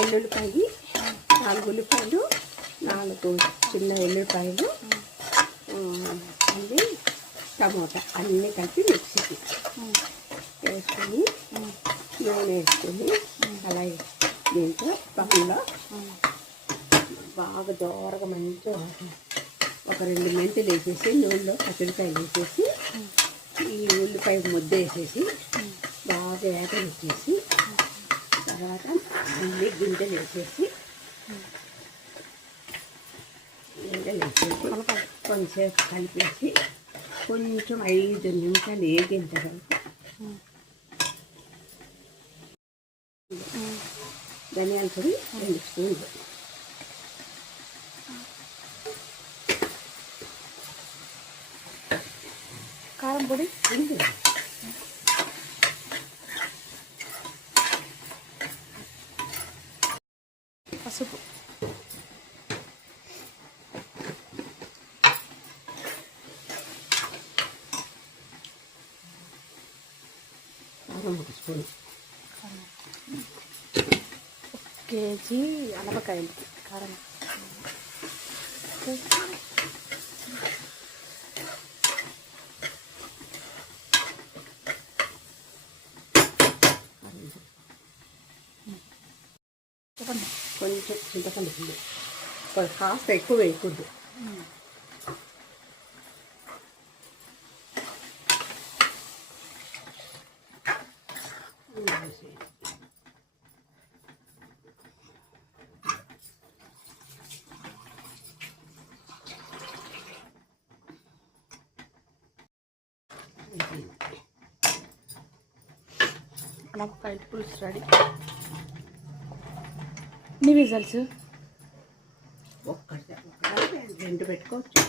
ఎల్లుల్లిపాయ 4 ఉల్లిపాయలు, 4 చిన్న ఎల్లుల్లిపాయలు, అన్నీ టమోటా అన్నీ కలిపి మిక్సీకి వేసుకొని నూనె వేసుకొని అలా దీంట్లో పక్కలో బాగా దోరగా మంచిగా ఒక 2 మెంతులు వేసేసి నూనెలో పచ్చిమిరకాయలు వేసేసి ఈ ఉల్లిపాయ ముద్ద వేసేసి బాగా వేగనిచ్చేసి తర్వాత అన్ని గింజలు వేసేసి కొంచెంసేపు కలిపేసి కొంచెం 5 నిమిషాలు వేగిన తర్వాత ధనియాల పొడి 2 స్పూన్లు, కారం పొడి, పసుపు, కారం 1 స్పూన్, 1 కేజీ అనపకాయలు కారం, కొంచెం చింతపండు పువ్వు కాస్త ఎక్కువ వేయకూడదు. అనపకాయ పులుసు రెడీ. ఎన్ని విజల్స్? 1 2 పెట్టుకోవచ్చు.